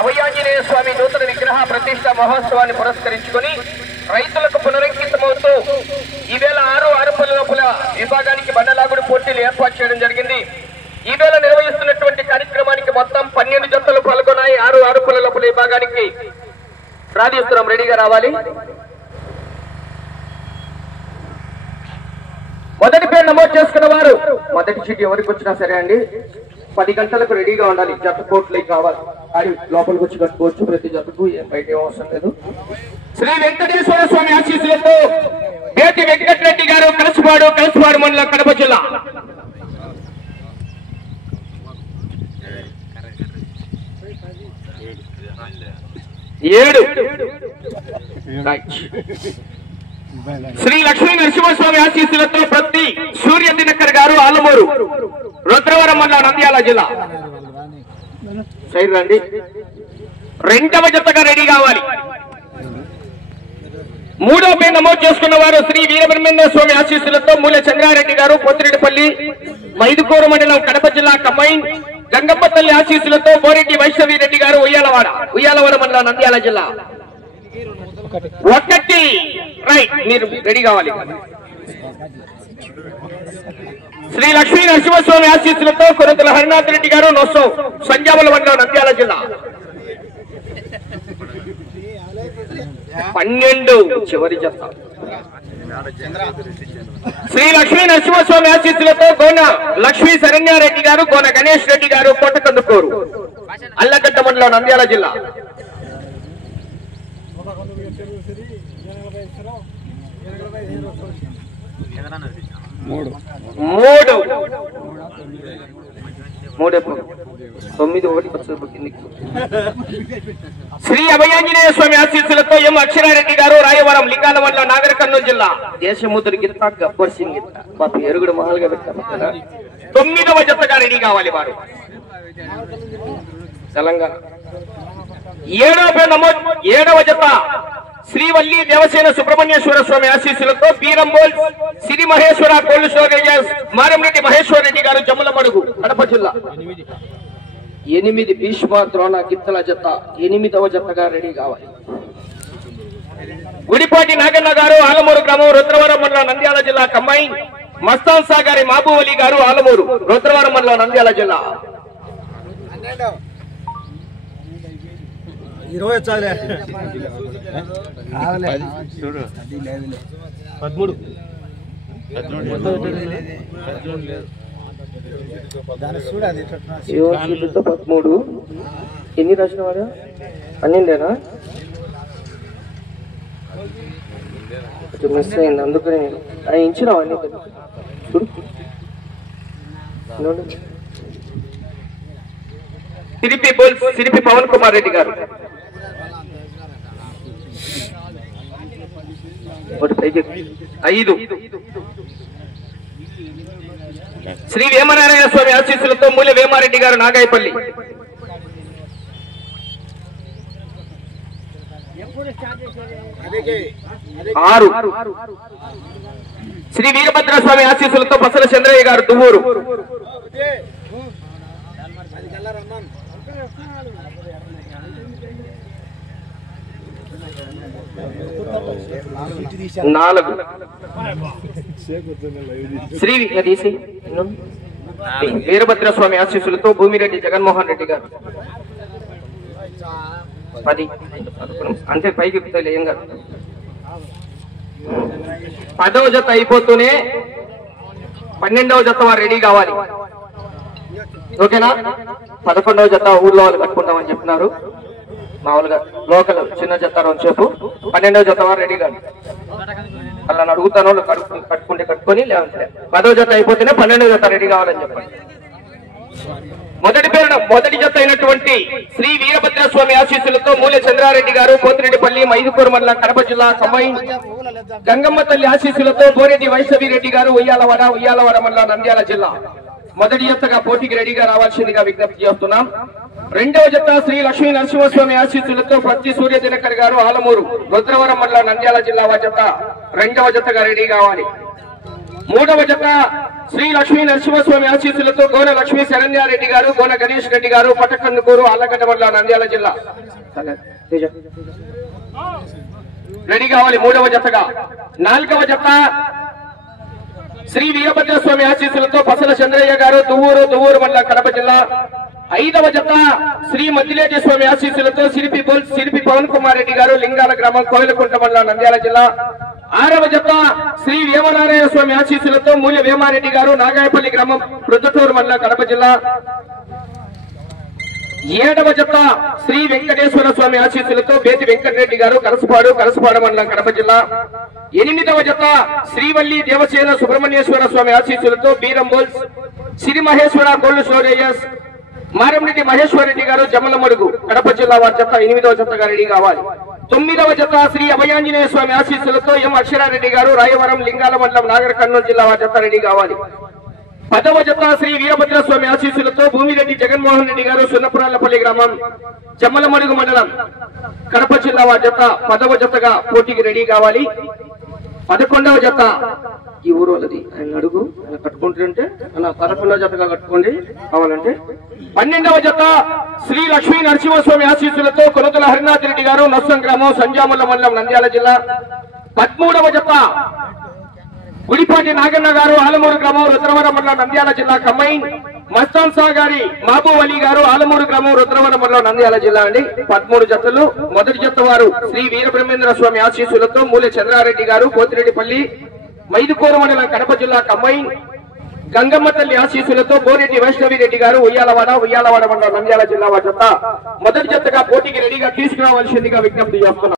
అభయాంజనేయ స్వామి నూతన విగ్రహ ప్రతిష్ట మహోత్సవాన్ని పురస్కరించుకొని రైతులకు పునరంకితమవుతూ ఈవేళ 6 పల్లెల విభాగానికి బండలాగుడు పోటీలు ఏర్పాటు చేయడం జరిగింది. ఈవేళ నిర్వహిస్తున్నటువంటి కార్యక్రమానికి మొత్తం 12 జతలు పాల్గొన్నాయి. 6 పల్లెల విభాగానికి ప్రార్థిస్తున్నాం, రెడీగా రావాలి. మొదటి పేరు నమోదు చేసుకున్న వారు మొదటి సీట్ ఎవరికి వచ్చినా సరే అండి 10 గంటలకు రెడీగా ఉండాలి. జత కోట్లు కావాలి, ఆడి లోపలికి వచ్చి కట్టుకోవచ్చు. ప్రతి జతకు బయట ఏం అవసరం లేదు. శ్రీ వెంకటేశ్వర స్వామి ఆశీస్సులతో బేటి వెంకటరెడ్డి గారు కలసపాడు మండలం కడప జిల్లా. శ్రీ లక్ష్మీ నరసింహస్వామి ఆశీస్సులతో ప్రతి సూర్య దినకర్ గారు ఆలమూరు రుద్రవరం మండలం నంద్యాల జిల్లా. సైడ్ రండి. 2వ జతగా రెడీ కావాలి. 3వ పేరు నమోదు చేసుకున్న వారు శ్రీ వీరబ్రహ్మేంద్ర స్వామి ఆశీస్సులతో మూల చంద్రారెడ్డి గారు పోతిరెడ్డిపల్లి మైదుకూరు మండలం కడప జిల్లా. కంబైన్ గంగమ్మ తల్లి ఆశీస్సులతో బోరెడ్డి వైష్ణవిరెడ్డి గారు ఉయ్యాలవాడ మండలం నంద్యాల జిల్లా. 1 రైట్, మీరు రెడీ కావాలి. శ్రీ లక్ష్మీ నరసింహస్వామి ఆశీస్సులతో కొరతల హరినాథ్ రెడ్డి గారు నొస్సం సంజామల మండలం నంద్యాల జిల్లా. 12 చివరి జత. శ్రీ లక్ష్మీ నరసింహస్వామి ఆశీస్సులతో గోన లక్ష్మీ శరణ్యారెడ్డి గారు, గోన గణేష్ రెడ్డి గారు కోటకందుకూరు అల్లగడ్డ మండలం నంద్యాల జిల్లా. 9 శ్రీ అభయాంజనేయ స్వామి ఆశీస్సులతో ఎం అక్షరారెడ్డి గారు రాయవరం లింగాల మండలం నాగర్ కర్నూలు జిల్లా. దేశముద్రి గిత్త గబ్బర్ సింగ్ గిత్త మా పేరు కూడా మహాల్గా పెట్టాము కదా. 9వ జతగా రెడీ కావాలి వారు తెలంగాణ. 7వ జత శ్రీవల్లి దేవసేన సుబ్రహ్మణ్యేశ్వర స్వామి ఆశీస్సులతో బీరంబోల్ సిరి మహేశ్వర కోల్డ్ స్టోరేజెస్ మారంరెడ్డి మహేశ్వర రెడ్డి గారు జమ్మలమడుగు కడప జిల్లా. 8 భీష్మ ద్రోణ గిత్తల జత 8వ జతగా రెడీ కావాలి. గుడిపాటి నాగన్న గారు ఆలమూరు గ్రామం రుద్రవరం మండలం నంద్యాల జిల్లా. కంబైన్ మస్తాన్ సాగరి మహబూబ్ అలీ గారు ఆలమూరు రుద్రవరం మండలం నంద్యాల జిల్లా. 13 ఎన్ని రాసిన వాడు 12 మిస్ అయింది, అందుకని నేను ఇచ్చినావు అన్ని చూడు. సిరిపి పవన్ కుమార్ రెడ్డి గారు. 5 శ్రీ వేమనారాయణ స్వామి ఆశీస్సులతో మూల వేమారెడ్డి గారు నాగాయపల్లి. 6 శ్రీ వీరభద్ర స్వామి ఆశీస్సులతో బసల చంద్రయ్య గారు దువ్వూరు. 4 శ్రీ వీరభద్ర స్వామి ఆశీస్సులతో భూమిరెడ్డి జగన్మోహన్ రెడ్డి గారు. 10 అంటే పైకి ఏం కాదు. 10వ జత అయిపోతూనే 12వ జత వారు రెడీ కావాలి. ఓకేనా? 11వ జత ఊర్లో వాళ్ళు కట్టుకుంటామని చెప్తున్నారు. మామూలుగా లోకల్ చిన్న జత చెప్పు. 12వ జత వారు రెడీ కాదు. అలా అడుగుతాను, కట్టుకుంటే కట్టుకొని లేదంటే 10వ జత అయిపోతేనే 12వ జత రెడీ కావాలని చెప్పండి. మొదటి జత అయినటువంటి శ్రీ వీరభద్ర స్వామి ఆశీస్సులతో మూల చంద్రారెడ్డి గారు పోతిరెడ్డిపల్లి మైదుకూరు మండలం కడప జిల్లా. కంబైన్ గంగమ్మ తల్లి ఆశీస్సులతో బోరెడ్డి వైష్ణవిరెడ్డి గారు ఉయ్యాలవాడ మండలం నంద్యాల జిల్లా. మొదటి జతగా పోటీకి రెడీగా రావాల్సిందిగా విజ్ఞప్తి చేస్తున్నాం. 2వ జత శ్రీ లక్ష్మీ నరసింహస్వామి ఆశీస్సులతో ప్రతి సూర్య దినకర్ గారు ఆలమూరు రుద్రవరం మండలం నంద్యాల జిల్లా జత 2వ జతగా రెడీ కావాలి. 3వ జత శ్రీ లక్ష్మీ నరసింహస్వామి ఆశీస్సులతో గోన లక్ష్మీ శరణ్యారెడ్డి గారు, గోన గణేష్ రెడ్డి గారు, పటకందుకూరు, ఆళ్లగడ్డ మండలం, నంద్యాల జిల్లా రెడీ కావాలి. 3వ జతగా 4వ జత శ్రీ వీరభద్రస్వామి ఆశీస్సులతో పసల చంద్రయ్య గారు, దువ్వూరు మండలం, కడప జిల్లా. 5వ జత శ్రీ మద్దిలేటి స్వామి ఆశీస్సులతో సిరిపి పవన్ కుమార్ రెడ్డి గారు, లింగాల గ్రామం, కోయిలకుంట మండలం, నంద్యాల జిల్లా. 6వ జత శ్రీ వేమనారాయణ స్వామి ఆశీస్సులతో మూల్య వేమారెడ్డి గారు, నాగాయపల్లి గ్రామం, ప్రొద్దుటూరు మండలం, కడప జిల్లా. 7వ జత శ్రీ వెంకటేశ్వర స్వామి ఆశీస్సులతో బేతి వెంకటరెడ్డి గారు, కరసపాడు మండలం, కడప జిల్లా. 8వ జత శ్రీవల్లి దేవసేన సుబ్రహ్మణ్యేశ్వర స్వామి ఆశీస్సులతో బీరంబోల్ శ్రీ మహేశ్వర గోల్డ్ స్టోరేజెస్ మారంరెడ్డి మహేశ్వర రెడ్డి గారు, జమ్మలమడుగు, కడప జిల్లా వారి జత 8వ జతగా రెడీ కావాలి. 9వ జత శ్రీ అభయాంజనేయ స్వామి ఆశీస్సులతో ఎం అక్షరారెడ్డి గారు, రాయవరం, లింగాల మండలం, నాగర్ కర్నూలు జిల్లా వారి జత రెడీ కావాలి. 10వ జత శ్రీ వీరభద్రస్వామి ఆశీస్సులతో భూమిరెడ్డి జగన్మోహన్ రెడ్డి గారు, సున్నపురాలపల్లి గ్రామం, జమ్మలమడుగు మండలం, కడప జిల్లా వారి జత 10వ జతగా పోటీకి రెడీ కావాలి. 11వ జత ఈ ఊరు వాళ్ళది, ఆయన అడుగు కట్టుకుంటుంటే అలా 11వ జతగా కట్టుకోండి కావాలంటే. 12వ జత శ్రీ లక్ష్మీ నరసింహస్వామి ఆశీస్సులతో కొనతుల హరినాథ్ రెడ్డి గారు, నర్సం గ్రామం, సంజాముల మండలం, నంద్యాల జిల్లా. 13వ జత గుడిపాటి నాగన్న గారు, ఆలమూరు గ్రామం, రుద్రవరం మండలం, నంద్యాల జిల్లా. కమ్మైన్ మస్తాన్ షా గారి మహబూబ్ అలీ గారు, ఆలమూరు గ్రామం, రుద్రవరం మండలం, నంద్యాల జిల్లా అండి. 13 జతలు. మొదటి జత వారు శ్రీ వీరబ్రహ్మేంద్ర స్వామి ఆశీస్సులతో మూలె చంద్రారెడ్డి గారు, పోతిరెడ్డిపల్లి, మైదుకూరు మండలం, కడప జిల్లా. కమ్మైన్ గంగమ్మ తల్లి ఆశీస్సులతో బోరెడ్డి వైష్ణవి రెడ్డి గారు, ఉయ్యాలవాడ మండలం, నంద్యాల జిల్లా వారి జత మొదటి జతగా పోటీకి రెడీగా తీసుకురావాల్సిందిగా విజ్ఞప్తి చేస్తున్నారు.